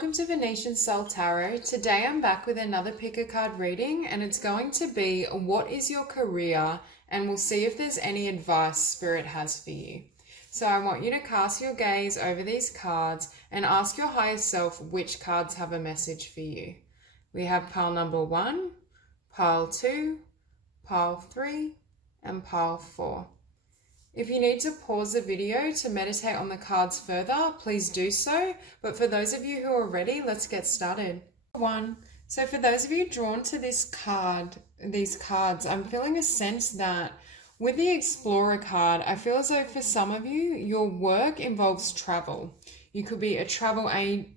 Welcome to Venusian Soul Tarot. Today I'm back with another pick a card reading, and it's going to be what is your career, and we'll see if there's any advice Spirit has for you. So I want you to cast your gaze over these cards and ask your higher self which cards have a message for you. We have pile number 1, pile 2, pile 3, and pile 4. If you need to pause the video to meditate on the cards further, please do so. But for those of you who are ready, let's get started. 1. So for those of you drawn to these cards, I'm feeling a sense that with the Explorer card, I feel as though for some of you, your work involves travel. You could be a travel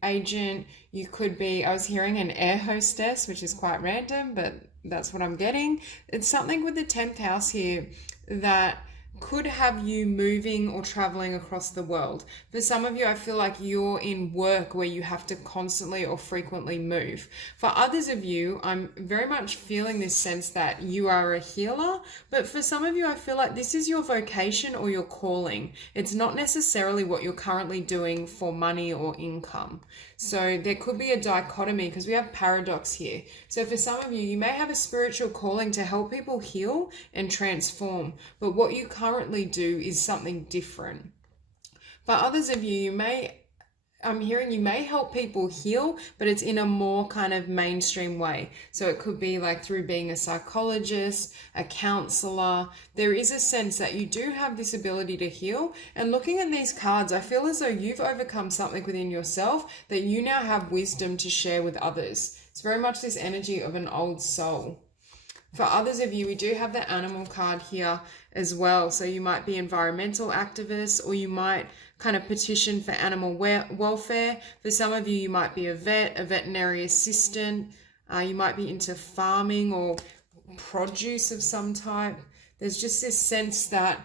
agent. You could be, I was hearing an air hostess, which is quite random, but that's what I'm getting. It's something with the 10th house here that could have you moving or traveling across the world. For some of you, I feel like you're in work where you have to constantly or frequently move. For others of you, I'm very much feeling this sense that you are a healer, but for some of you, I feel like this is your vocation or your calling. It's not necessarily what you're currently doing for money or income. So there could be a dichotomy because we have paradox here. So for some of you, you may have a spiritual calling to help people heal and transform, but what you currently do is something different. For others of you, I'm hearing you may help people heal, but it's in a more kind of mainstream way. So it could be like through being a psychologist, a counselor. There is a sense that you do have this ability to heal. And looking at these cards, I feel as though you've overcome something within yourself that you now have wisdom to share with others. It's very much this energy of an old soul. For others of you, we do have the animal card here as well. So you might be environmental activists, or you might kind of petition for animal welfare. For some of you, you might be a vet, a veterinary assistant. You might be into farming or produce of some type. There's just this sense that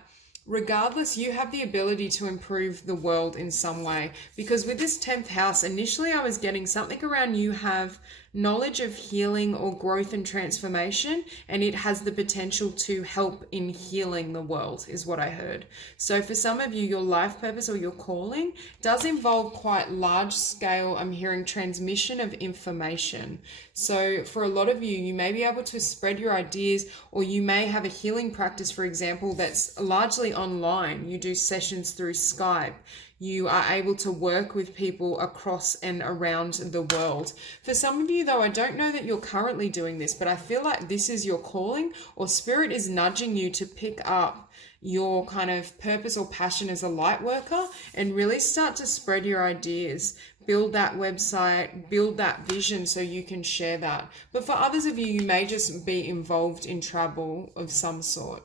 regardless, you have the ability to improve the world in some way. Because with this 10th house, initially I was getting something around you have knowledge of healing or growth and transformation, and it has the potential to help in healing the world, is what I heard. So for some of you, your life purpose or your calling does involve quite large scale, I'm hearing, transmission of information. So for a lot of you, you may be able to spread your ideas, or you may have a healing practice, for example, that's largely online. You do sessions through Skype. You are able to work with people across and around the world. For some of you, though, I don't know that you're currently doing this, but I feel like this is your calling, or Spirit is nudging you to pick up your kind of purpose or passion as a light worker and really start to spread your ideas. Build that website, build that vision so you can share that. But for others of you, you may just be involved in travel of some sort.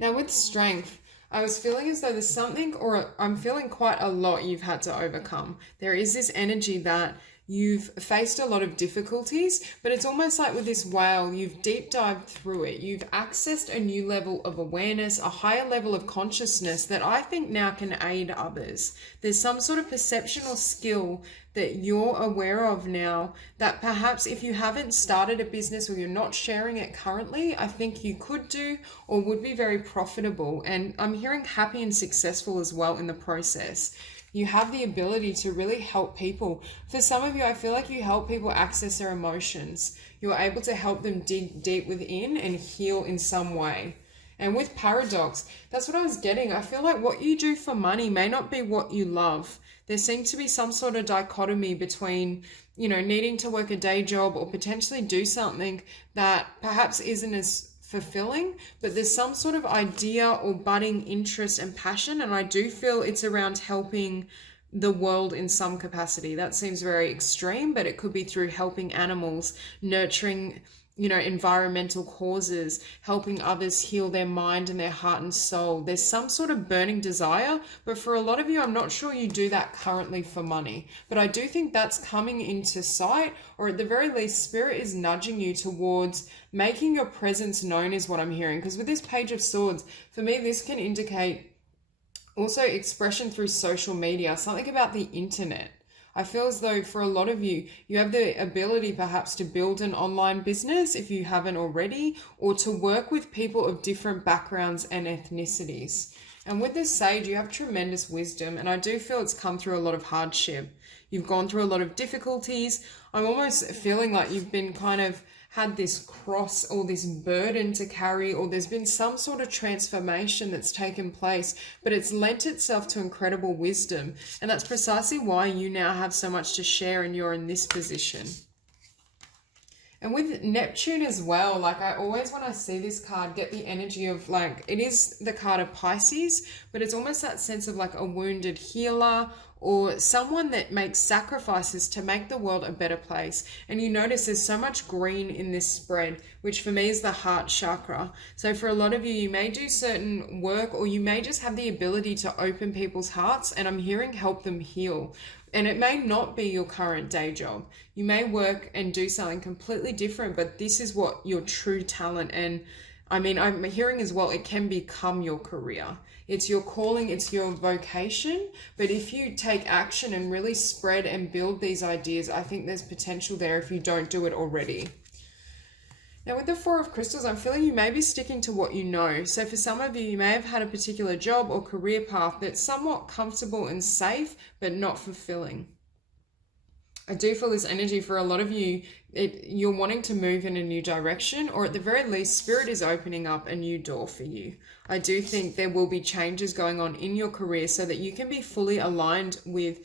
Now with strength, I was feeling as though there's something, or I'm feeling quite a lot you've had to overcome. There is this energy that you've faced a lot of difficulties, but it's almost like with this whale, you've deep dived through it. You've accessed a new level of awareness, a higher level of consciousness that I think now can aid others. There's some sort of perception or skill that you're aware of now that perhaps if you haven't started a business or you're not sharing it currently, I think you could do or would be very profitable. And I'm hearing happy and successful as well in the process. You have the ability to really help people. For some of you, I feel like you help people access their emotions. You're able to help them dig deep within and heal in some way. And with paradox, that's what I was getting. I feel like what you do for money may not be what you love. There seems to be some sort of dichotomy between, needing to work a day job or potentially do something that perhaps isn't as fulfilling, but there's some sort of idea or budding interest and passion. And I do feel it's around helping the world in some capacity. That seems very extreme, but it could be through helping animals, nurturing environmental causes, helping others heal their mind and their heart and soul. There's some sort of burning desire, but for a lot of you, I'm not sure you do that currently for money. But I do think that's coming into sight, or at the very least, Spirit is nudging you towards making your presence known, is what I'm hearing. Because with this Page of Swords, for me, this can indicate also expression through social media, something about the internet. I feel as though for a lot of you, you have the ability perhaps to build an online business if you haven't already, or to work with people of different backgrounds and ethnicities. And with this Sage, you have tremendous wisdom, and I do feel it's come through a lot of hardship. you've gone through a lot of difficulties. I'm almost feeling like you've been kind of had this cross or this burden to carry, or there's been some sort of transformation that's taken place, but it's lent itself to incredible wisdom. And that's precisely why you now have so much to share and you're in this position. And with Neptune as well, like I always, when I see this card, get the energy of like, it is the card of Pisces, but it's almost that sense of like a wounded healer or someone that makes sacrifices to make the world a better place. And you notice there's so much green in this spread, which for me is the heart chakra. So for a lot of you, you may do certain work, or you may just have the ability to open people's hearts, and I'm hearing help them heal. And it may not be your current day job. You may work and do something completely different, but this is what your true talent, and I mean, I'm hearing as well, it can become your career. It's your calling, it's your vocation. But if you take action and really spread and build these ideas, I think there's potential there if you don't do it already. Now with the Four of Crystals, I'm feeling you may be sticking to what you know. So for some of you, you may have had a particular job or career path that's somewhat comfortable and safe, but not fulfilling. I do feel this energy for a lot of you, you're wanting to move in a new direction, or at the very least, Spirit is opening up a new door for you. I do think there will be changes going on in your career so that you can be fully aligned with,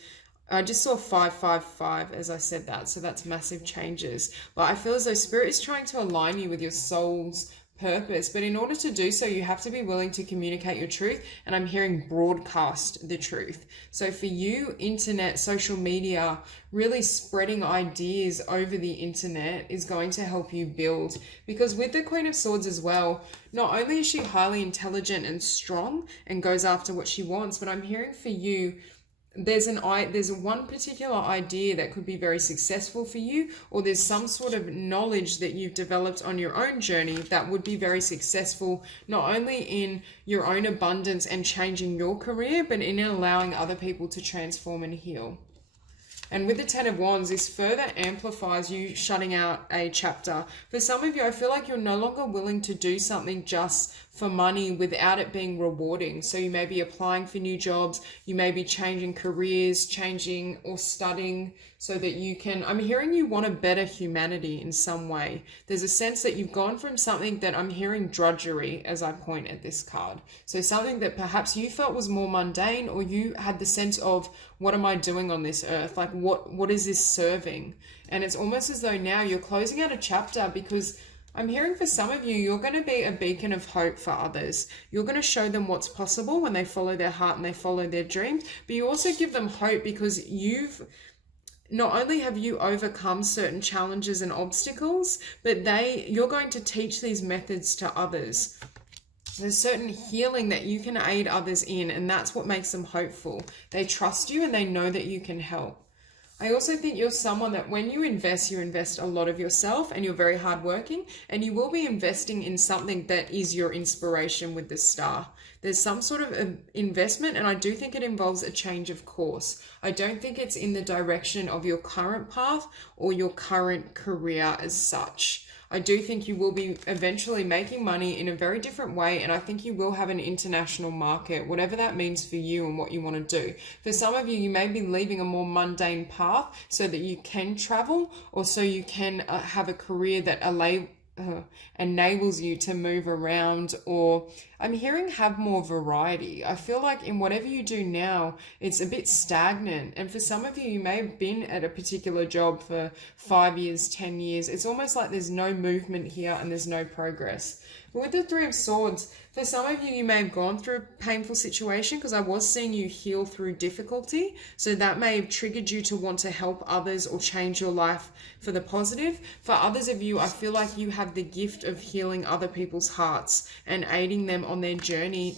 I just saw 555 as I said that, so that's massive changes. But I feel as though Spirit is trying to align you with your soul's purpose, but in order to do so, you have to be willing to communicate your truth, and I'm hearing broadcast the truth. So for you, internet, social media, really spreading ideas over the internet is going to help you build, because with the Queen of Swords as well, not only is she highly intelligent and strong and goes after what she wants, but I'm hearing for you, there's one particular idea that could be very successful for you, or there's some sort of knowledge that you've developed on your own journey that would be very successful, not only in your own abundance and changing your career, but in allowing other people to transform and heal. And with the Ten of Wands, this further amplifies you shutting out a chapter. For some of you, I feel like you're no longer willing to do something just for money without it being rewarding. So you may be applying for new jobs, you may be changing careers, changing or studying so that you can, I'm hearing you want a better humanity in some way. There's a sense that you've gone from something that I'm hearing drudgery as I point at this card. So something that perhaps you felt was more mundane, or you had the sense of, what am I doing on this earth? Like what is this serving? And it's almost as though now you're closing out a chapter, because I'm hearing for some of you, you're going to be a beacon of hope for others. You're going to show them what's possible when they follow their heart and they follow their dreams, but you also give them hope because not only have you overcome certain challenges and obstacles, but you're going to teach these methods to others. There's certain healing that you can aid others in, and that's what makes them hopeful. They trust you and they know that you can help. I also think you're someone that when you invest a lot of yourself, and you're very hardworking, and you will be investing in something that is your inspiration with the star. There's some sort of investment, and I do think it involves a change of course. I don't think it's in the direction of your current path or your current career as such. I do think you will be eventually making money in a very different way, and I think you will have an international market, whatever that means for you and what you want to do. For some of you, you may be leaving a more mundane path so that you can travel, or so you can have a career that enables you to move around, or I'm hearing have more variety. I feel like in whatever you do now, it's a bit stagnant. And for some of you, you may have been at a particular job for 5 years, 10 years. It's almost like there's no movement here and there's no progress. But with the Three of Swords, for some of you, you may have gone through a painful situation, because I was seeing you heal through difficulty. So that may have triggered you to want to help others or change your life for the positive. For others of you, I feel like you have the gift of healing other people's hearts and aiding them on their journey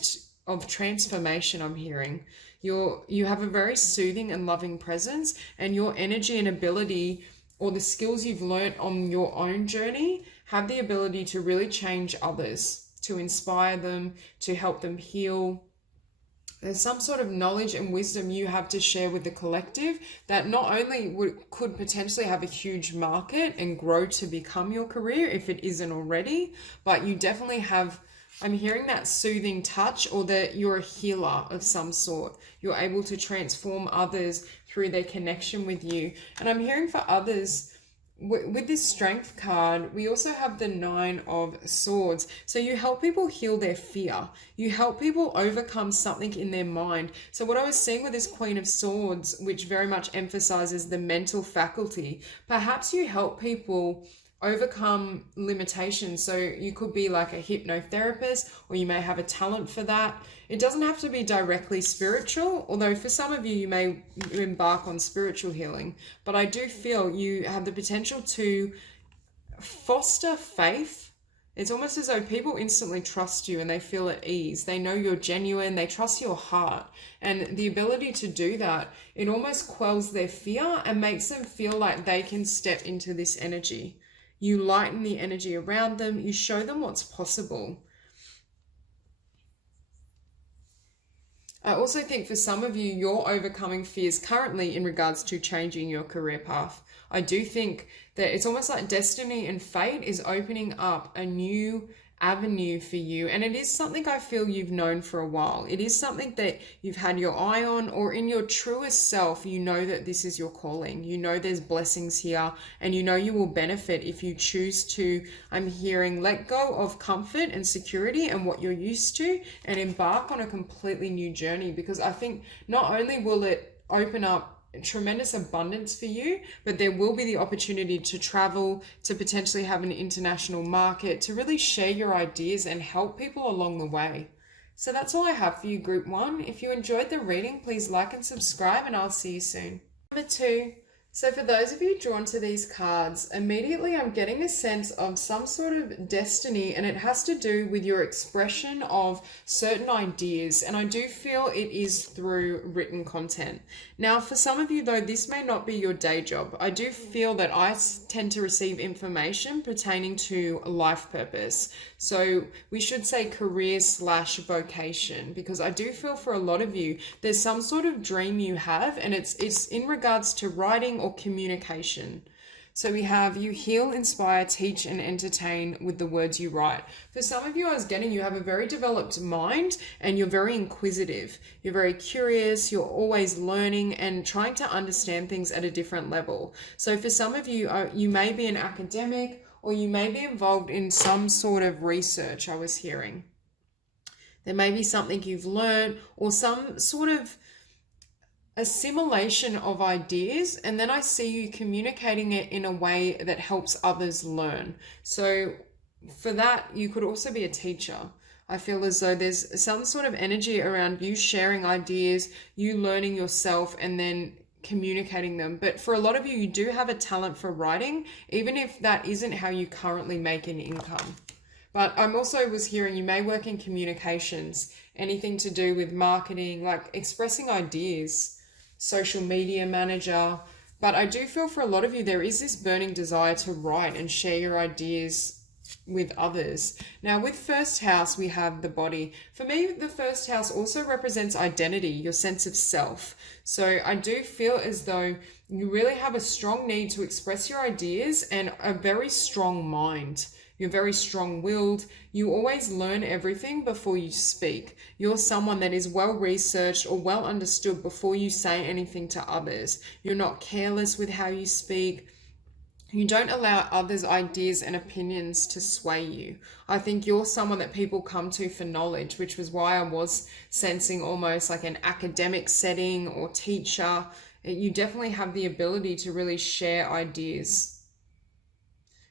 of transformation. I'm hearing you have a very soothing and loving presence, and your energy and ability, or the skills you've learnt on your own journey, have the ability to really change others, to inspire them, to help them heal. There's some sort of knowledge and wisdom you have to share with the collective that not only could potentially have a huge market and grow to become your career if it isn't already, but you definitely have I'm hearing that soothing touch, or that you're a healer of some sort. You're able to transform others through their connection with you. And I'm hearing for others, with this strength card, we also have the 9 of Swords. So you help people heal their fear. You help people overcome something in their mind. So what I was seeing with this Queen of Swords, which very much emphasizes the mental faculty, perhaps you help people overcome limitations. So you could be like a hypnotherapist, or you may have a talent for that. It doesn't have to be directly spiritual, although for some of you, you may embark on spiritual healing. But I do feel you have the potential to foster faith. It's almost as though people instantly trust you and they feel at ease. They know you're genuine. They trust your heart. And the ability to do that, it almost quells their fear and makes them feel like they can step into this energy. You lighten the energy around them. You show them what's possible. I also think for some of you, you're overcoming fears currently in regards to changing your career path. I do think that it's almost like destiny and fate is opening up a new avenue for you, and it is something I feel you've known for a while. It is something that you've had your eye on, or in your truest self, you know that this is your calling. You know there's blessings here, and you know you will benefit if you choose to, I'm hearing, let go of comfort and security and what you're used to and embark on a completely new journey. Because I think not only will it open up tremendous abundance for you, but there will be the opportunity to travel, to potentially have an international market, to really share your ideas and help people along the way. So that's all I have for you, Group 1. If you enjoyed the reading, please like and subscribe, and I'll see you soon. Number 2. So for those of you drawn to these cards, immediately I'm getting a sense of some sort of destiny, and it has to do with your expression of certain ideas. And I do feel it is through written content. Now, for some of you though, this may not be your day job. I do feel that I tend to receive information pertaining to life purpose. So we should say career/vocation, because I do feel for a lot of you, there's some sort of dream you have, and it's in regards to writing or communication. So we have you heal, inspire, teach, and entertain with the words you write. For some of you, I was getting you have a very developed mind, and you're very inquisitive. You're very curious. You're always learning and trying to understand things at a different level. So for some of you, you may be an academic, or you may be involved in some sort of research. I was hearing there may be something you've learned, or some sort of assimilation of ideas, and then I see you communicating it in a way that helps others learn. So for that, you could also be a teacher. I feel as though there's some sort of energy around you sharing ideas, you learning yourself, and then communicating them. But for a lot of you, you do have a talent for writing, even if that isn't how you currently make an income. But I'm also was hearing you may work in communications, anything to do with marketing, like expressing ideas, social media manager. But I do feel for a lot of you, there is this burning desire to write and share your ideas with others. Now with first house, we have the body. For me, the first house also represents identity, your sense of self. So I do feel as though you really have a strong need to express your ideas and a very strong mind. You're very strong-willed. You always learn everything before you speak. You're someone that is well-researched or well understood before you say anything to others. You're not careless with how you speak. You don't allow others' ideas and opinions to sway you. I think you're someone that people come to for knowledge, which was why I was sensing almost like an academic setting or teacher. You definitely have the ability to really share ideas.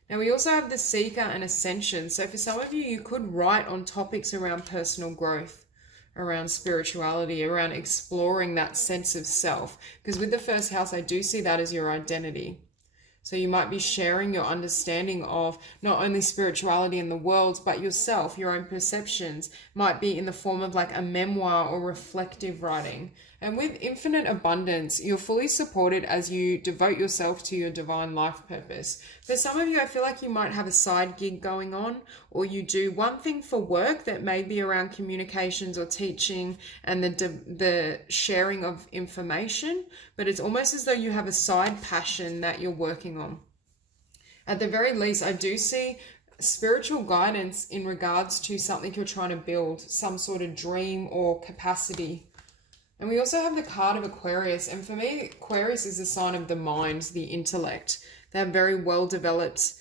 Now we also have the seeker and ascension. So for some of you, you could write on topics around personal growth, around spirituality, around exploring that sense of self. Because with the first house, I do see that as your identity. So you might be sharing your understanding of not only spirituality in the world, but yourself, your own perceptions, might be in the form of like a memoir or reflective writing. And with infinite abundance, you're fully supported as you devote yourself to your divine life purpose. For some of you, I feel like you might have a side gig going on, or you do one thing for work that may be around communications or teaching and the sharing of information, but it's almost as though you have a side passion that you're working on. At the very least, I do see spiritual guidance in regards to something you're trying to build, some sort of dream or capacity. And we also have the card of Aquarius. And for me, Aquarius is a sign of the mind, the intellect. They have very well developed,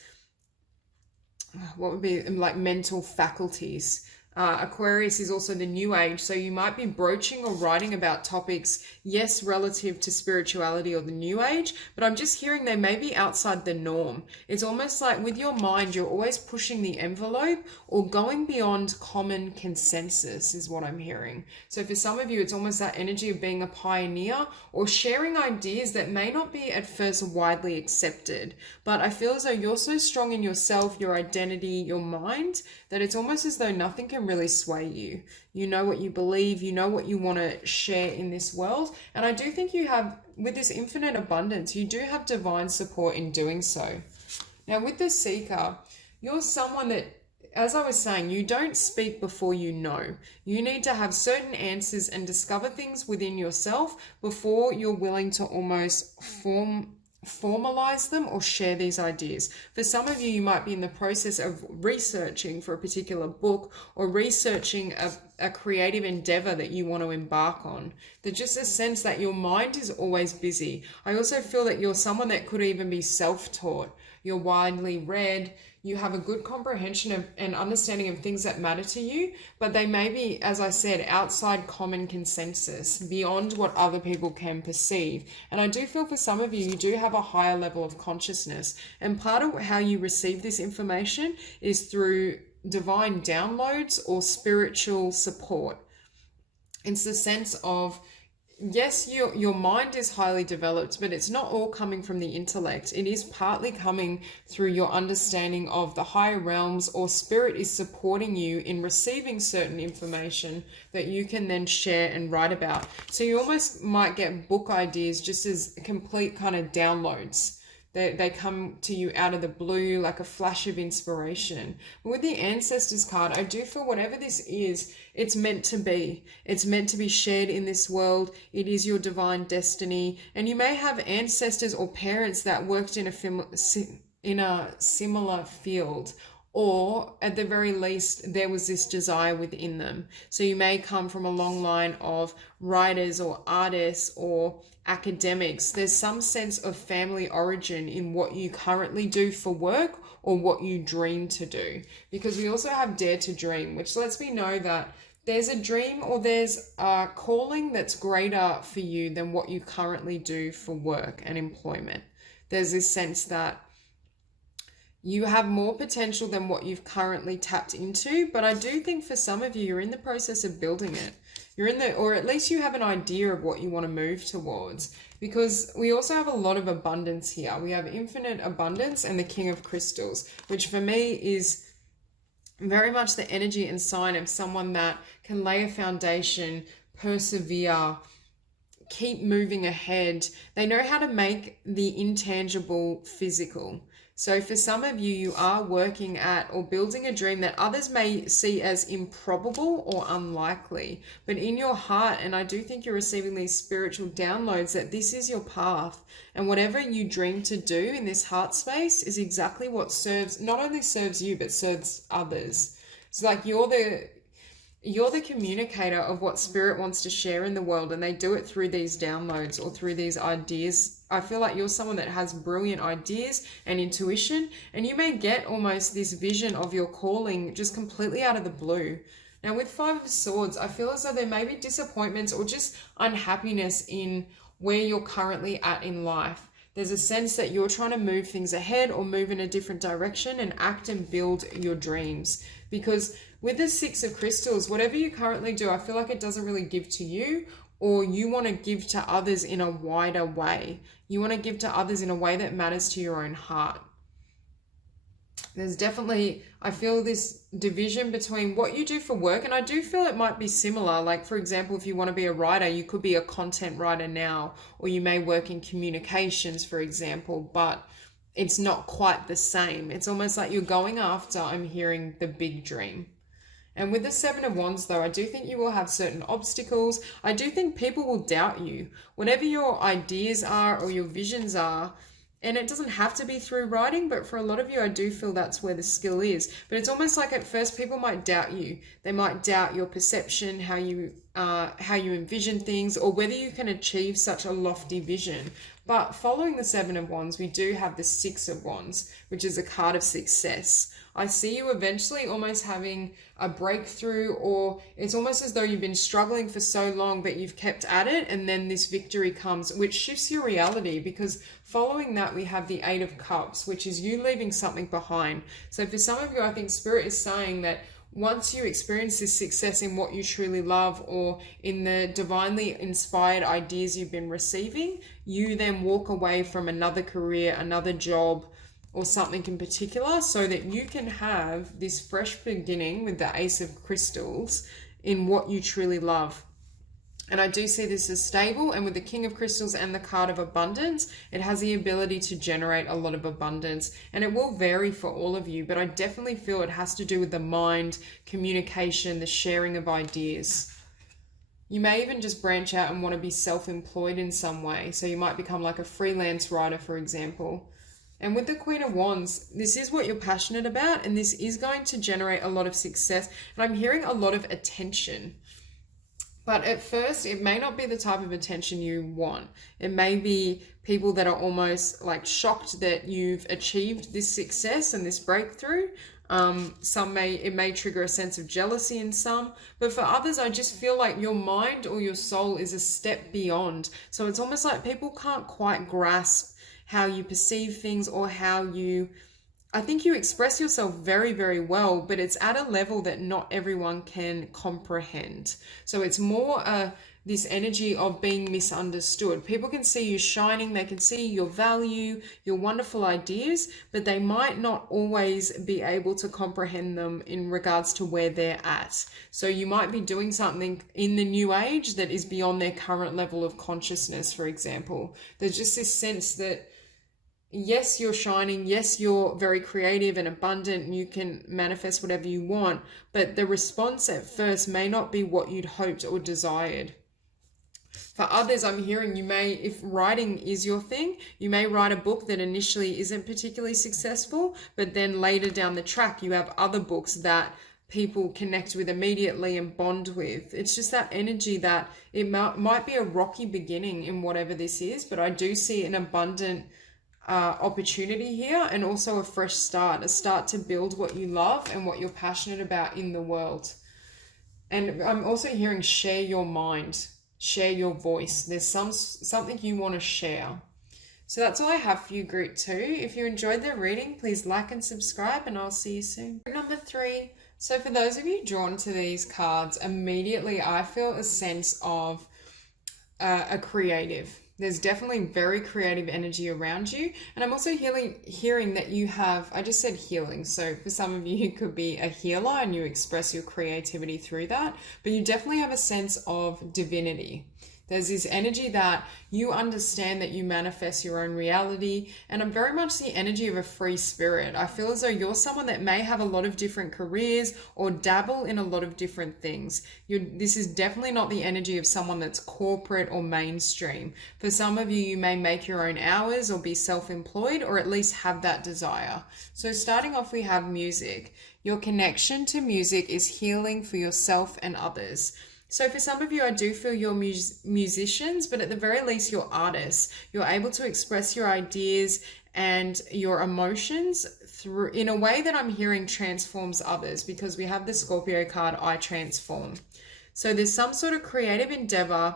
what would be like mental faculties. Aquarius is also the new age, so you might be broaching or writing about topics, yes, relative to spirituality or the new age, but I'm just hearing they may be outside the norm. It's almost like with your mind, you're always pushing the envelope or going beyond common consensus is what I'm hearing. So for some of you, it's almost that energy of being a pioneer or sharing ideas that may not be at first widely accepted. But I feel as though you're so strong in yourself, your identity, your mind, that it's almost as though nothing can really sway you. You know what you believe, you know what you want to share in this world. And I do think you have, with this infinite abundance, you do have divine support in doing so. Now with the Seeker, you're someone that, as I was saying, you don't speak before you know. You need to have certain answers and discover things within yourself before you're willing to almost formalize them or share these ideas. For some of you, you might be in the process of researching for a particular book or researching a creative endeavor that you want to embark on. There's just a sense that your mind is always busy. I also feel that you're someone that could even be self-taught. You're widely read, you have a good comprehension of and understanding of things that matter to you, but they may be, as I said, outside common consensus, beyond what other people can perceive. And I do feel for some of you, you do have a higher level of consciousness. And part of how you receive this information is through divine downloads or spiritual support. It's the sense of, yes, your mind is highly developed, but it's not all coming from the intellect. It is partly coming through your understanding of the higher realms, or spirit is supporting you in receiving certain information that you can then share and write about. So you almost might get book ideas just as complete kind of downloads. They come to you out of the blue like a flash of inspiration. But with the Ancestors card, I do feel whatever this is, it's meant to be. It's meant to be shared in this world. It is your divine destiny. And you may have ancestors or parents that worked in a similar field, or at the very least, there was this desire within them. So you may come from a long line of writers or artists or academics. There's some sense of family origin in what you currently do for work or what you dream to do. Because we also have Dare to Dream, which lets me know that there's a dream or there's a calling that's greater for you than what you currently do for work and employment. There's this sense that you have more potential than what you've currently tapped into, but I do think for some of you, you're in the process of building it. Or at least you have an idea of what you want to move towards, because we also have a lot of abundance here. We have infinite abundance and the King of Crystals, which for me is very much the energy and sign of someone that can lay a foundation, persevere, keep moving ahead. They know how to make the intangible physical. So for some of you, you are working at or building a dream that others may see as improbable or unlikely. But in your heart, and I do think you're receiving these spiritual downloads, that this is your path. And whatever you dream to do in this heart space is exactly what not only serves you, but serves others. It's like you're the communicator of what spirit wants to share in the world, and they do it through these downloads or through these ideas. I feel like you're someone that has brilliant ideas and intuition, and you may get almost this vision of your calling just completely out of the blue. Now with Five of Swords, I feel as though there may be disappointments or just unhappiness in where you're currently at in life. There's a sense that you're trying to move things ahead or move in a different direction and act and build your dreams. Because with the Six of Crystals, whatever you currently do, I feel like it doesn't really give to you, or you want to give to others in a wider way. You want to give to others in a way that matters to your own heart. There's definitely, I feel this division between what you do for work, and I do feel it might be similar. Like, for example, if you want to be a writer, you could be a content writer now, or you may work in communications, for example, but it's not quite the same. It's almost like you're going after, I'm hearing, the big dream. And with the Seven of Wands, though, I do think you will have certain obstacles. I do think people will doubt you. Whatever your ideas are or your visions are, and it doesn't have to be through writing, but for a lot of you, I do feel that's where the skill is. But it's almost like at first people might doubt you. They might doubt your perception, how you envision things, or whether you can achieve such a lofty vision. But following the Seven of Wands, we do have the Six of Wands, which is a card of success. I see you eventually almost having a breakthrough, or it's almost as though you've been struggling for so long, but you've kept at it, and then this victory comes, which shifts your reality, because following that, we have the Eight of Cups, which is you leaving something behind. So for some of you, I think Spirit is saying that once you experience this success in what you truly love, or in the divinely inspired ideas you've been receiving, you then walk away from another career, another job, or something in particular, so that you can have this fresh beginning with the Ace of Crystals in what you truly love. And I do see this as stable, and with the King of Crystals and the card of abundance, it has the ability to generate a lot of abundance, and it will vary for all of you, but I definitely feel it has to do with the mind, communication, the sharing of ideas. You may even just branch out and want to be self-employed in some way, so you might become like a freelance writer, for example. And with the Queen of Wands, this is what you're passionate about, and this is going to generate a lot of success. And I'm hearing a lot of attention. But at first, it may not be the type of attention you want. It may be people that are almost like shocked that you've achieved this success and this breakthrough. It may trigger a sense of jealousy in some, but for others, I just feel like your mind or your soul is a step beyond. So it's almost like people can't quite grasp how you perceive things, or I think you express yourself very, very well, but it's at a level that not everyone can comprehend. So it's more this energy of being misunderstood. People can see you shining, they can see your value, your wonderful ideas, but they might not always be able to comprehend them in regards to where they're at. So you might be doing something in the new age that is beyond their current level of consciousness, for example. There's just this sense that yes, you're shining. Yes, you're very creative and abundant, and you can manifest whatever you want. But the response at first may not be what you'd hoped or desired. For others, I'm hearing you may, if writing is your thing, you may write a book that initially isn't particularly successful, but then later down the track, you have other books that people connect with immediately and bond with. It's just that energy that it might be a rocky beginning in whatever this is, but I do see an abundant opportunity here, and also a fresh start, a start to build what you love and what you're passionate about in the world. And I'm also hearing share your mind, share your voice. There's something you want to share. So that's all I have for you, Group 2. If you enjoyed the reading, please like and subscribe, and I'll see you soon. Number 3. So for those of you drawn to these cards, immediately I feel a sense of a creative. There's definitely very creative energy around you. And I'm also hearing that you have, I just said healing. So for some of you, you could be a healer and you express your creativity through that. But you definitely have a sense of divinity. There's this energy that you understand that you manifest your own reality. And I'm very much the energy of a free spirit. I feel as though you're someone that may have a lot of different careers or dabble in a lot of different things. This is definitely not the energy of someone that's corporate or mainstream. For some of you, you may make your own hours or be self-employed, or at least have that desire. So starting off, we have music. Your connection to music is healing for yourself and others. So for some of you, I do feel you're musicians, but at the very least, you're artists. You're able to express your ideas and your emotions through in a way that I'm hearing transforms others, because we have the Scorpio card, I transform. So there's some sort of creative endeavor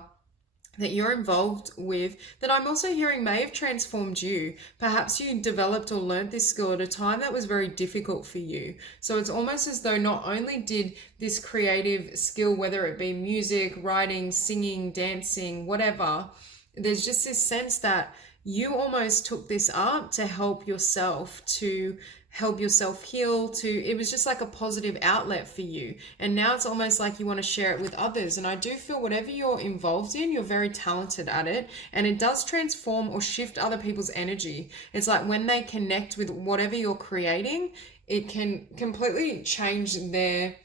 that you're involved with that I'm also hearing may have transformed you. Perhaps you developed or learned this skill at a time that was very difficult for you. So it's almost as though not only did this creative skill, whether it be music, writing, singing, dancing, whatever, there's just this sense that you almost took this up to help yourself heal, it was just like a positive outlet for you. And now it's almost like you want to share it with others. And I do feel whatever you're involved in, you're very talented at it, and it does transform or shift other people's energy. It's like when they connect with whatever you're creating, it can completely change I'm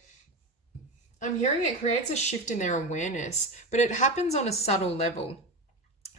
hearing it creates a shift in their awareness, but it happens on a subtle level.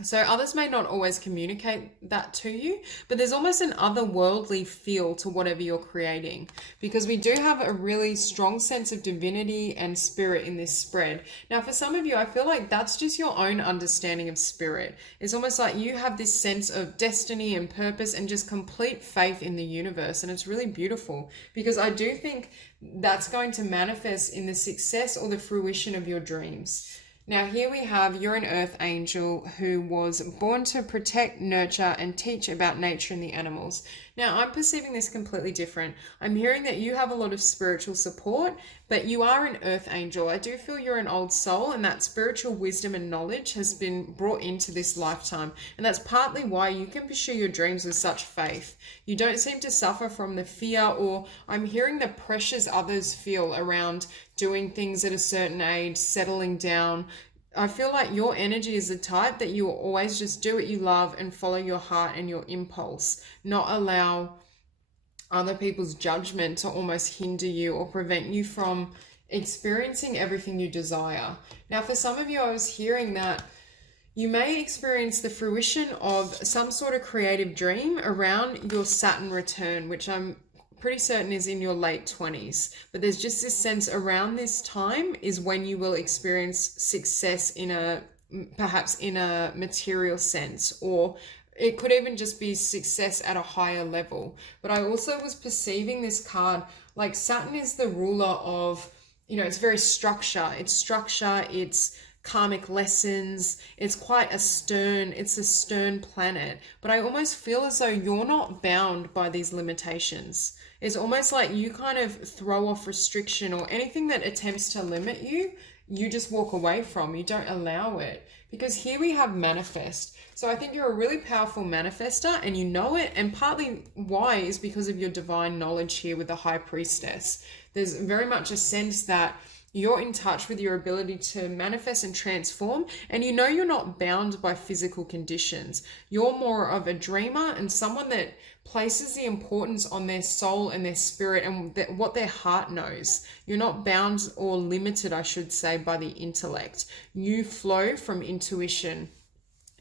So others may not always communicate that to you, but there's almost an otherworldly feel to whatever you're creating, because we do have a really strong sense of divinity and spirit in this spread. Now, for some of you, I feel like that's just your own understanding of spirit. It's almost like you have this sense of destiny and purpose and just complete faith in the universe. And it's really beautiful, because I do think that's going to manifest in the success or the fruition of your dreams. Now here we have, you're an earth angel who was born to protect, nurture, and teach about nature and the animals. Now I'm perceiving this completely different. I'm hearing that you have a lot of spiritual support, but you are an earth angel. I do feel you're an old soul, and that spiritual wisdom and knowledge has been brought into this lifetime. And that's partly why you can pursue your dreams with such faith. You don't seem to suffer from the fear, or I'm hearing the pressures others feel around doing things at a certain age, settling down. I feel like your energy is the type that you will always just do what you love and follow your heart and your impulse, not allow other people's judgment to almost hinder you or prevent you from experiencing everything you desire. Now, for some of you, I was hearing that you may experience the fruition of some sort of creative dream around your Saturn return, which I'm pretty certain is in your late 20s, but there's just this sense around this time is when you will experience success perhaps in a material sense, or it could even just be success at a higher level. But I also was perceiving this card, like Saturn is the ruler of, it's very structure, it's karmic lessons, it's a stern planet, but I almost feel as though you're not bound by these limitations. It's almost like you kind of throw off restriction, or anything that attempts to limit you, you just walk away from, you don't allow it. Because here we have manifest. So I think you're a really powerful manifester, and you know it, and partly why is because of your divine knowledge here with the High Priestess. There's very much a sense that you're in touch with your ability to manifest and transform, and you're not bound by physical conditions. You're more of a dreamer and someone that places the importance on their soul and their spirit and what their heart knows. You're not bound or limited, I should say, by the intellect. You flow from intuition.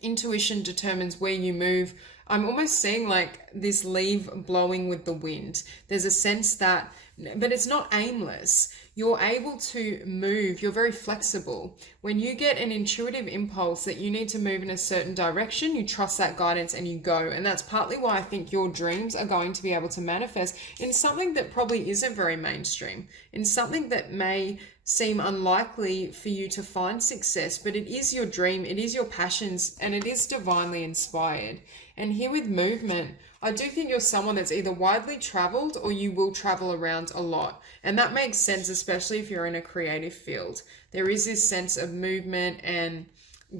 Intuition determines where you move. I'm almost seeing like this leaf blowing with the wind. There's a sense that, but it's not aimless. You're able to move. You're very flexible. When you get an intuitive impulse that you need to move in a certain direction, you trust that guidance and you go. And that's partly why I think your dreams are going to be able to manifest in something that probably isn't very mainstream, in something that may seem unlikely for you to find success, but it is your dream, it is your passions, and it is divinely inspired. And here with movement, I do think you're someone that's either widely traveled or you will travel around a lot. And that makes sense, especially if you're in a creative field. There is this sense of movement and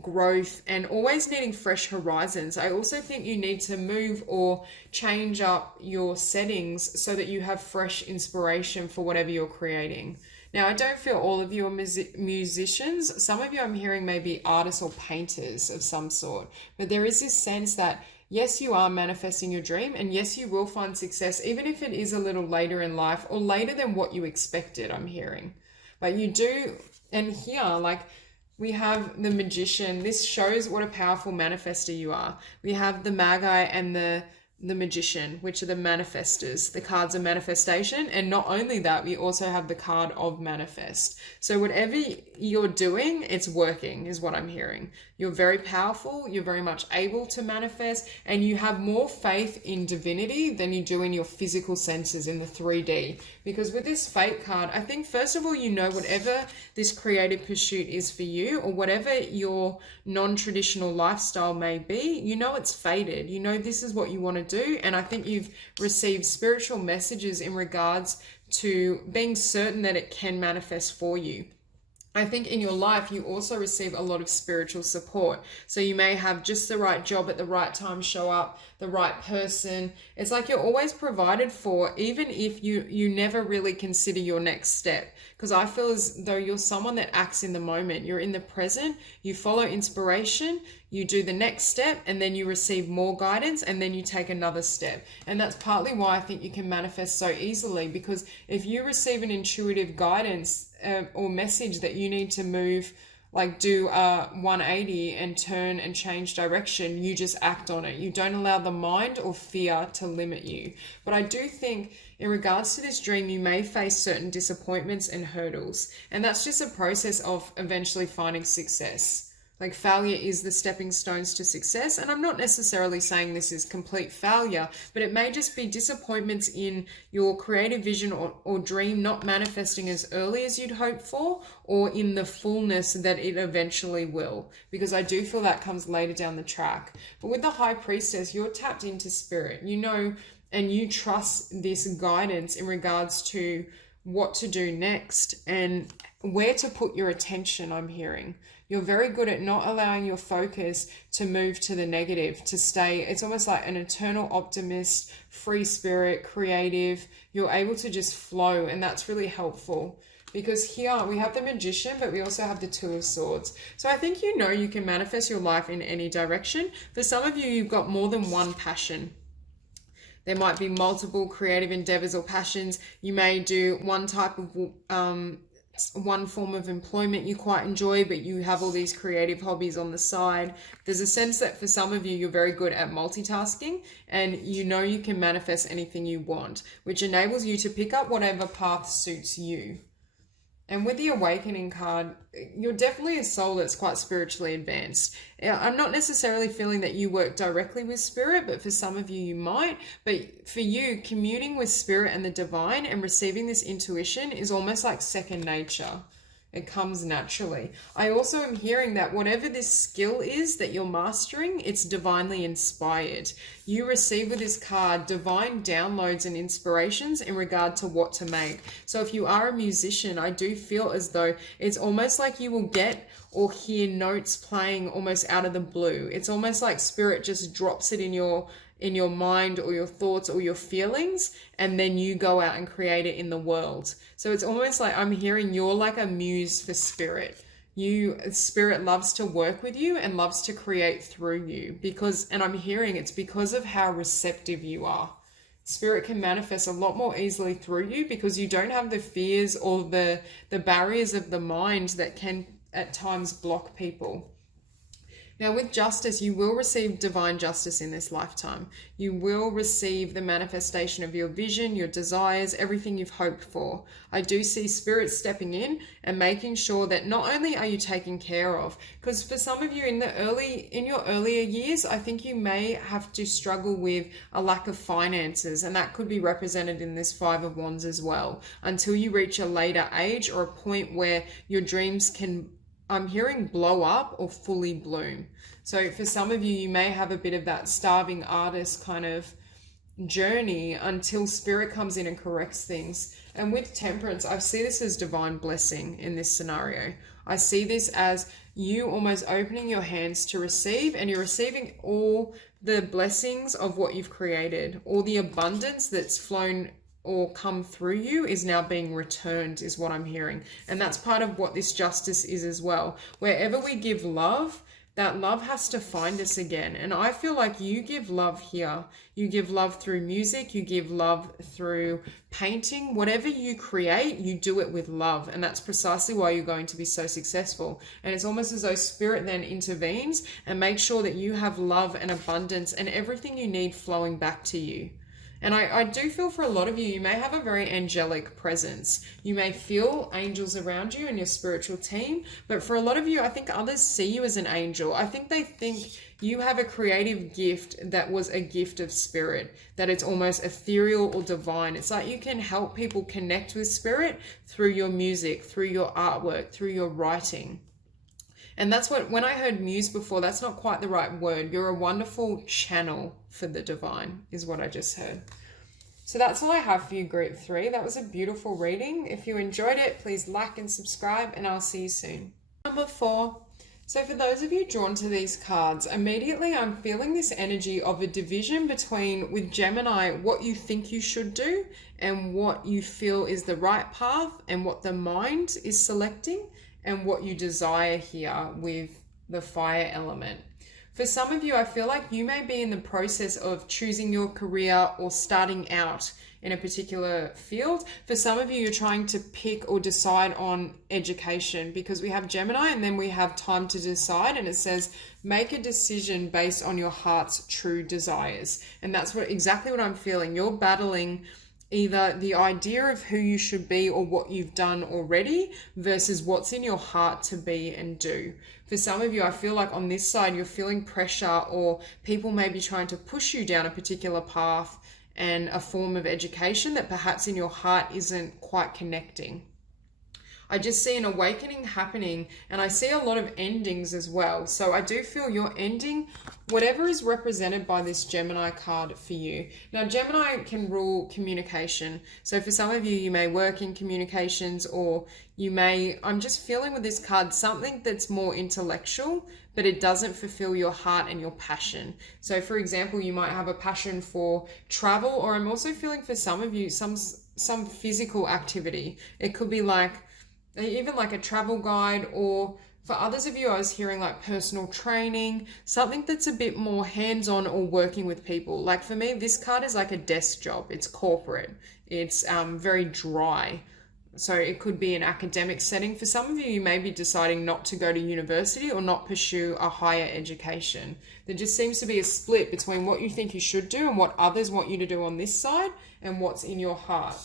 growth and always needing fresh horizons. I also think you need to move or change up your settings so that you have fresh inspiration for whatever you're creating. Now, I don't feel all of you are musicians. Some of you I'm hearing may be artists or painters of some sort. But there is this sense that, yes, you are manifesting your dream, and yes, you will find success, even if it is a little later in life or later than what you expected, I'm hearing. But you do, and here, like, we have the Magician. This shows what a powerful manifester you are. We have the Magi and the Magician, which are the manifestors. The cards of manifestation, and not only that, we also have the card of manifest. So whatever you're doing, it's working, is what I'm hearing. You're very powerful, you're very much able to manifest, and you have more faith in divinity than you do in your physical senses in the 3D. Because with this Fate card, I think first of all, whatever this creative pursuit is for you, or whatever your non-traditional lifestyle may be, it's fated. This is what you want to do. And I think you've received spiritual messages in regards to being certain that it can manifest for you. I think in your life, you also receive a lot of spiritual support. So you may have just the right job at the right time show up, the right person. It's like you're always provided for, even if you never really consider your next step. Because I feel as though you're someone that acts in the moment. You're in the present, you follow inspiration, you do the next step, and then you receive more guidance, and then you take another step. And that's partly why I think you can manifest so easily, because if you receive an intuitive guidance or message that you need to move like do a 180 and turn and change direction. You just act on it. You don't allow the mind or fear to limit you. But I do think in regards to this dream, you may face certain disappointments and hurdles. And that's just a process of eventually finding success. Like failure is the stepping stones to success. And I'm not necessarily saying this is complete failure, but it may just be disappointments in your creative vision or dream not manifesting as early as you'd hoped for, or in the fullness that it eventually will. Because I do feel that comes later down the track. But with the High Priestess, you're tapped into spirit, you know, and you trust this guidance in regards to what to do next and where to put your attention, I'm hearing. You're very good at not allowing your focus to move to the negative, to stay. It's almost like an eternal optimist, free spirit, creative. You're able to just flow, and that's really helpful. Because here we have the Magician, but we also have the Two of Swords. So I think you know you can manifest your life in any direction. For some of you, you've got more than one passion. There might be multiple creative endeavors or passions. You may do one type of one form of employment you quite enjoy, but you have all these creative hobbies on the side. There's a sense that for some of you, you're very good at multitasking, and you know you can manifest anything you want, which enables you to pick up whatever path suits you. And with the Awakening card, you're definitely a soul that's quite spiritually advanced. I'm not necessarily feeling that you work directly with spirit, but for some of you, you might. But for you, communing with spirit and the divine and receiving this intuition is almost like second nature. It comes naturally. I also am hearing that whatever this skill is that you're mastering, it's divinely inspired. You receive with this card divine downloads and inspirations in regard to what to make. So if you are a musician, I do feel as though it's almost like you will get or hear notes playing almost out of the blue. It's almost like spirit just drops it in your mind or your thoughts or your feelings, and then you go out and create it in the world. So it's almost like I'm hearing you're like a muse for spirit. Spirit loves to work with you and loves to create through you, and I'm hearing it's because of how receptive you are. Spirit can manifest a lot more easily through you because you don't have the fears or the barriers of the mind that can at times block people. Now with justice, you will receive divine justice in this lifetime. You will receive the manifestation of your vision, your desires, everything you've hoped for. I do see spirit stepping in and making sure that not only are you taken care of, because for some of you in your earlier years, I think you may have to struggle with a lack of finances, and that could be represented in this Five of Wands as well, until you reach a later age or a point where your dreams can, I'm hearing, blow up or fully bloom. So for some of you, you may have a bit of that starving artist kind of journey until spirit comes in and corrects things. And with Temperance, I see this as divine blessing in this scenario. I see this as you almost opening your hands to receive, and you're receiving all the blessings of what you've created. All the abundance that's flown or come through you is now being returned, is what I'm hearing. And that's part of what this justice is as well. Wherever we give love, that love has to find us again. And I feel like you give love here. You give love through music, you give love through painting. Whatever you create, you do it with love. And that's precisely why you're going to be so successful. And it's almost as though spirit then intervenes and makes sure that you have love and abundance and everything you need flowing back to you. And I do feel for a lot of you, you may have a very angelic presence. You may feel angels around you and your spiritual team, but for a lot of you, I think others see you as an angel. I think they think you have a creative gift that was a gift of spirit, that it's almost ethereal or divine. It's like you can help people connect with spirit through your music, through your artwork, through your writing. And that's what, when I heard muse before, that's not quite the right word. You're a wonderful channel for the divine, is what I just heard. So that's all I have for you, Group 3. That was a beautiful reading. If you enjoyed it, please like and subscribe, and I'll see you soon. Number 4. So for those of you drawn to these cards, immediately I'm feeling this energy of a division between, with Gemini, what you think you should do and what you feel is the right path and what the mind is selecting, and what you desire here with the fire element. For some of you, I feel like you may be in the process of choosing your career or starting out in a particular field. For some of you, you're trying to pick or decide on education, because we have Gemini and then we have time to decide, and it says make a decision based on your heart's true desires. And that's exactly what I'm feeling. You're battling either the idea of who you should be or what you've done already versus what's in your heart to be and do. For some of you, I feel like on this side, you're feeling pressure, or people may be trying to push you down a particular path and a form of education that perhaps in your heart isn't quite connecting. I just see an awakening happening, and I see a lot of endings as well. So I do feel you're ending whatever is represented by this Gemini card for you. Now, Gemini can rule communication. So for some of you, you may work in communications, or you may, I'm just feeling with this card, something that's more intellectual, but it doesn't fulfill your heart and your passion. So for example, you might have a passion for travel, or I'm also feeling for some of you, some physical activity. It could be like, even like a travel guide, or for others of you, I was hearing like personal training, something that's a bit more hands-on or working with people. Like for me, this card is like a desk job. It's corporate. It's very dry. So it could be an academic setting. For some of you, you may be deciding not to go to university or not pursue a higher education. There just seems to be a split between what you think you should do and what others want you to do on this side and what's in your heart.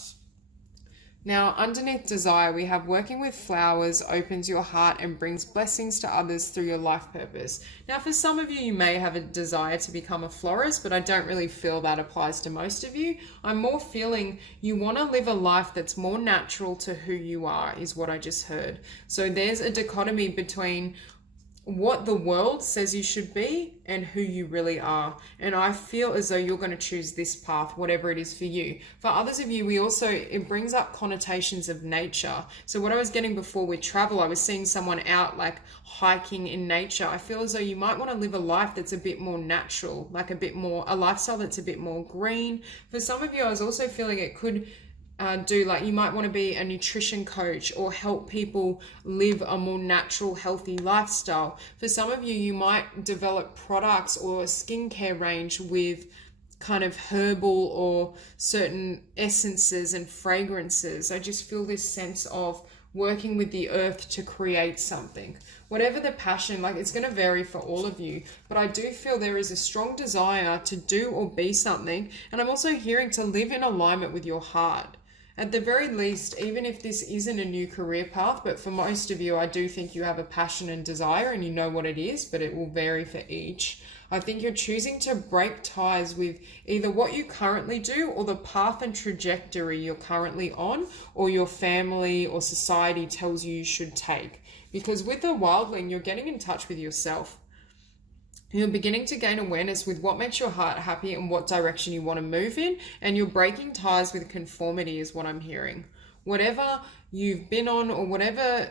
Now, underneath desire, we have working with flowers opens your heart and brings blessings to others through your life purpose. Now, for some of you, you may have a desire to become a florist, but I don't really feel that applies to most of you. I'm more feeling you want to live a life that's more natural to who you are, is what I just heard. So there's a dichotomy between what the world says you should be and who you really are. And I feel as though you're going to choose this path, whatever it is for you. For others of you, it brings up connotations of nature. So what I was getting before with travel, I was seeing someone out like hiking in nature. I feel as though you might want to live a life that's a bit more natural, like a lifestyle that's a bit more green. For some of you, I was also feeling it could you might want to be a nutrition coach or help people live a more natural, healthy lifestyle. For some of you, you might develop products or a skincare range with kind of herbal or certain essences and fragrances. I just feel this sense of working with the earth to create something. Whatever the passion, it's going to vary for all of you, but I do feel there is a strong desire to do or be something. And I'm also hearing to live in alignment with your heart. At the very least, even if this isn't a new career path, but for most of you, I do think you have a passion and desire and you know what it is, but it will vary for each. I think you're choosing to break ties with either what you currently do or the path and trajectory you're currently on, or your family or society tells you should take. Because with the wildling, you're getting in touch with yourself. You're beginning to gain awareness with what makes your heart happy and what direction you want to move in, and you're breaking ties with conformity is what I'm hearing. Whatever you've been on or whatever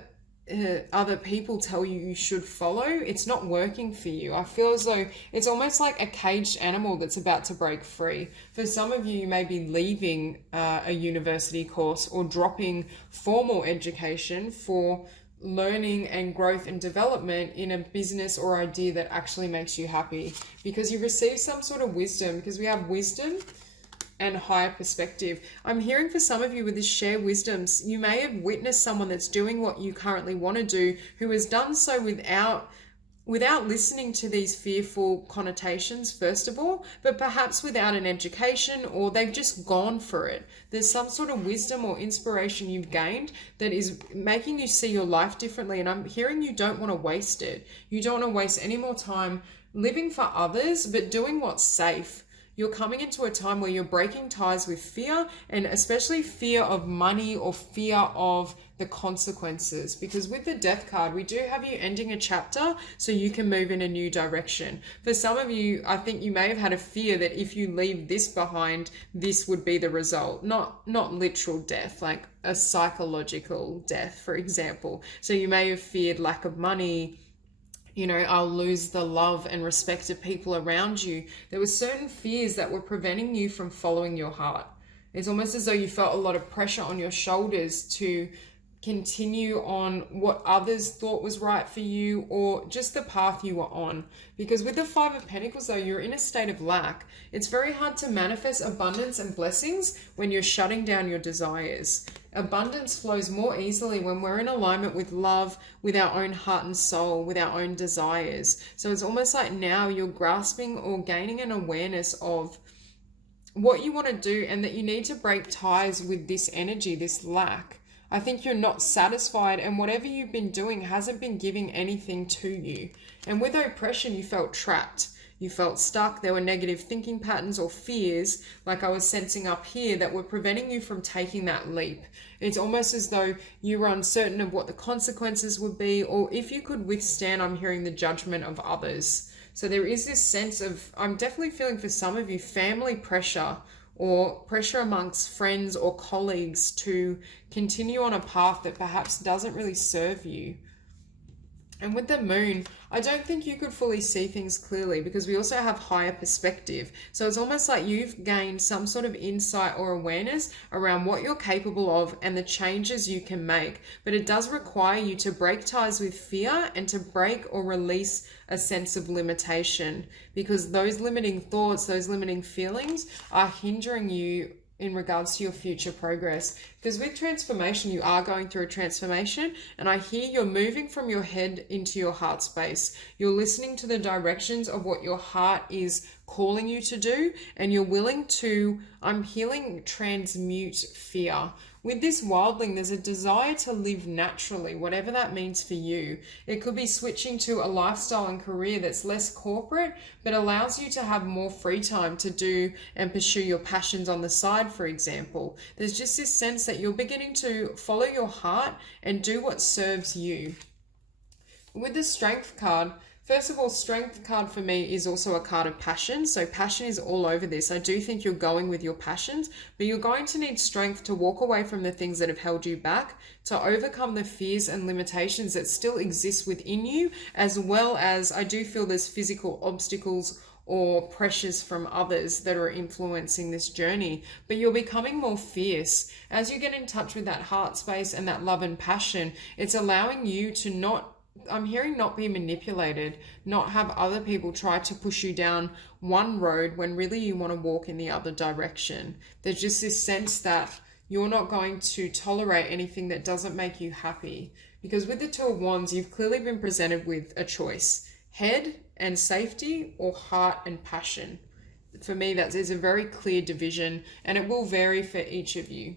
other people tell you you should follow, it's not working for you. I feel as though it's almost like a caged animal that's about to break free. For some of you, you may be leaving a university course or dropping formal education for learning and growth and development in a business or idea that actually makes you happy, because you receive some sort of wisdom, because we have wisdom and higher perspective. I'm hearing for some of you with this share wisdoms, you may have witnessed someone that's doing what you currently want to do, who has done so without listening to these fearful connotations, first of all, but perhaps without an education, or they've just gone for it. There's some sort of wisdom or inspiration you've gained that is making you see your life differently. And I'm hearing you don't want to waste it. You don't want to waste any more time living for others, but doing what's safe. You're coming into a time where you're breaking ties with fear, and especially fear of money or fear of the consequences. Because with the Death card, we do have you ending a chapter so you can move in a new direction. For some of you, I think you may have had a fear that if you leave this behind, this would be the result. Not literal death, like a psychological death, for example. So you may have feared lack of money, I'll lose the love and respect of people around you. There were certain fears that were preventing you from following your heart. It's almost as though you felt a lot of pressure on your shoulders to continue on what others thought was right for you, or just the path you were on. Because with the Five of Pentacles, though, you're in a state of lack. It's very hard to manifest abundance and blessings when you're shutting down your desires. Abundance flows more easily when we're in alignment with love, with our own heart and soul, with our own desires. So it's almost like now you're grasping or gaining an awareness of what you want to do, and that you need to break ties with this energy, this lack. I think you're not satisfied, and whatever you've been doing hasn't been giving anything to you. And with oppression, you felt trapped. You felt stuck. There were negative thinking patterns or fears, like I was sensing up here, that were preventing you from taking that leap. It's almost as though you were uncertain of what the consequences would be, or if you could withstand, I'm hearing, the judgment of others. So there is this sense of, I'm definitely feeling for some of you, family pressure, or pressure amongst friends or colleagues to continue on a path that perhaps doesn't really serve you. And with the moon, I don't think you could fully see things clearly, because we also have higher perspective. So it's almost like you've gained some sort of insight or awareness around what you're capable of and the changes you can make. But it does require you to break ties with fear and to break or release a sense of limitation, because those limiting thoughts, those limiting feelings are hindering you in regards to your future progress. Because with transformation, you are going through a transformation, and I hear you're moving from your head into your heart space. You're listening to the directions of what your heart is calling you to do, and you're willing to, I'm healing, transmute fear. With this wildling, there's a desire to live naturally, whatever that means for you. It could be switching to a lifestyle and career that's less corporate, but allows you to have more free time to do and pursue your passions on the side, for example. There's just this sense that you're beginning to follow your heart and do what serves you. With the Strength card, first of all, Strength card for me is also a card of passion. So passion is all over this. I do think you're going with your passions, but you're going to need strength to walk away from the things that have held you back, to overcome the fears and limitations that still exist within you, as well as I do feel there's physical obstacles or pressures from others that are influencing this journey. But you're becoming more fierce. As you get in touch with that heart space and that love and passion, it's allowing you to not, I'm hearing, not be manipulated, not have other people try to push you down one road when really you want to walk in the other direction. There's just this sense that you're not going to tolerate anything that doesn't make you happy. Because with the Two of Wands, you've clearly been presented with a choice: head and safety, or heart and passion. For me, that is a very clear division, and it will vary for each of you.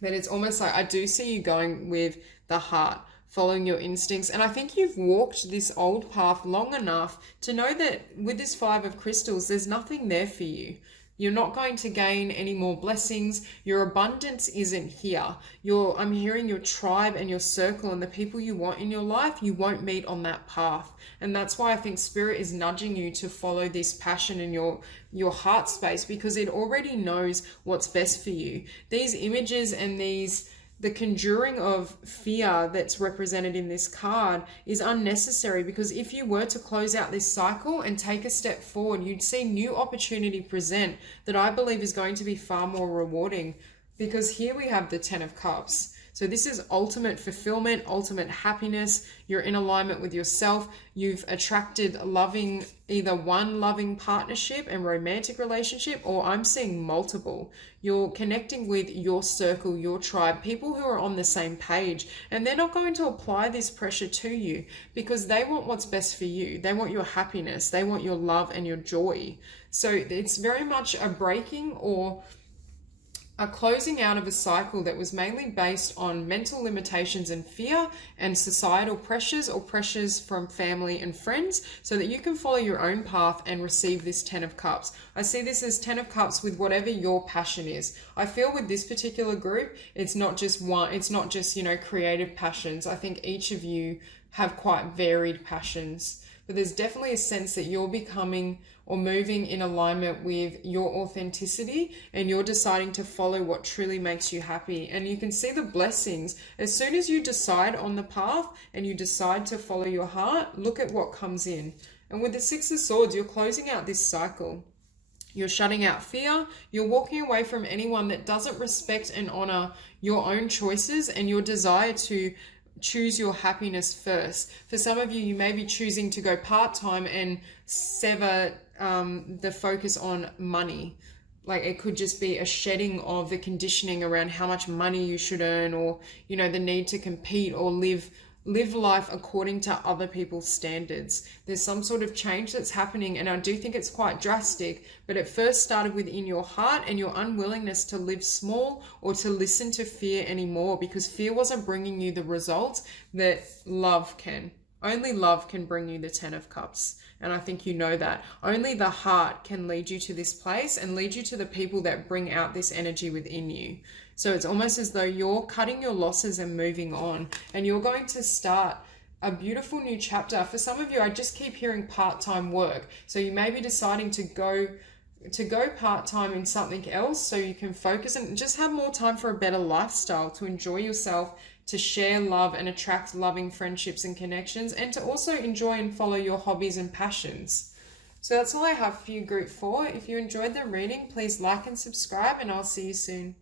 But it's almost like I do see you going with the heart, following your instincts. And I think you've walked this old path long enough to know that with this Five of Crystals, there's nothing there for you. You're not going to gain any more blessings. Your abundance isn't here. I'm hearing your tribe and your circle and the people you want in your life, you won't meet on that path. And that's why I think Spirit is nudging you to follow this passion in your heart space, because it already knows what's best for you. These images and the conjuring of fear that's represented in this card is unnecessary, because if you were to close out this cycle and take a step forward, you'd see new opportunity present that I believe is going to be far more rewarding. Because here we have the Ten of Cups. So this is ultimate fulfillment, ultimate happiness. You're in alignment with yourself. You've attracted either one loving partnership and romantic relationship, or I'm seeing multiple. You're connecting with your circle, your tribe, people who are on the same page, and they're not going to apply this pressure to you because they want what's best for you. They want your happiness. They want your love and your joy. So it's very much a breaking or a closing out of a cycle that was mainly based on mental limitations and fear and societal pressures or pressures from family and friends, so that you can follow your own path and receive this Ten of Cups. I see this as Ten of Cups with whatever your passion is. I feel with this particular group, it's not just one, it's not just, creative passions. I think each of you have quite varied passions, but there's definitely a sense that you're becoming or moving in alignment with your authenticity, and you're deciding to follow what truly makes you happy. And you can see the blessings as soon as you decide on the path and you decide to follow your heart. Look at what comes in. And with the Six of Swords, you're closing out this cycle. You're shutting out fear. You're walking away from anyone that doesn't respect and honor your own choices and your desire to choose your happiness first. For some of you, you may be choosing to go part-time and sever the focus on money. Like it could just be a shedding of the conditioning around how much money you should earn, or, you know, the need to compete or live life according to other people's standards. There's some sort of change that's happening, and I do think it's quite drastic, but it first started within your heart and your unwillingness to live small or to listen to fear anymore, because fear wasn't bringing you the results that love can. Only love can bring you the 10 of Cups. And I think you know that. Only the heart can lead you to this place and lead you to the people that bring out this energy within you. So it's almost as though you're cutting your losses and moving on, and you're going to start a beautiful new chapter. For some of you, I just keep hearing part-time work. So you may be deciding to go part-time in something else so you can focus and just have more time for a better lifestyle, to enjoy yourself, to share love and attract loving friendships and connections, and to also enjoy and follow your hobbies and passions. So that's all I have for you, Group 4. If you enjoyed the reading, please like and subscribe, and I'll see you soon.